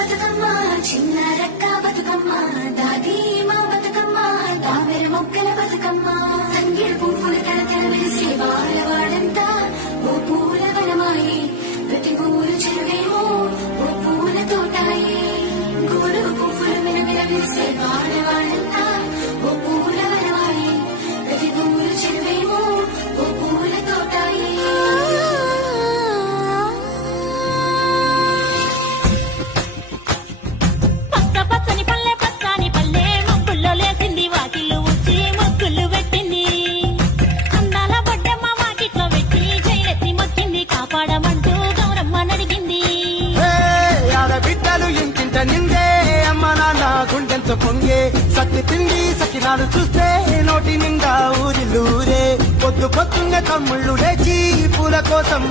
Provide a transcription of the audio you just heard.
బతుకమ్మ చిన్న రక్క బతుకమ్మ దాది మా బతుకమ్మ తామెర మొక్కల బతుకమ్మ తంగిడు పువ్వులు తలతల వెలిసి వాడవాడంతా ఓ పూల వనమాయి ప్రతి ఊరు చెరువేమో ఓ పూల తోటాయి గోరు పువ్వులు వినవిన వెలిసి వాడవాడంతా ఓ పూల వనమాయి ప్రతి ఊరు చెరువేమో ఓ పూల తోటాయి నిందే అమ్మ నాన్న గుండెంతో పొంగే సత్తి తిండి సకినాలు చూస్తే నోటి నిండా ఊరిల్లూరే పొద్దు పొద్దున్నే తమ్ముళ్ళు లేచి పూల కోసం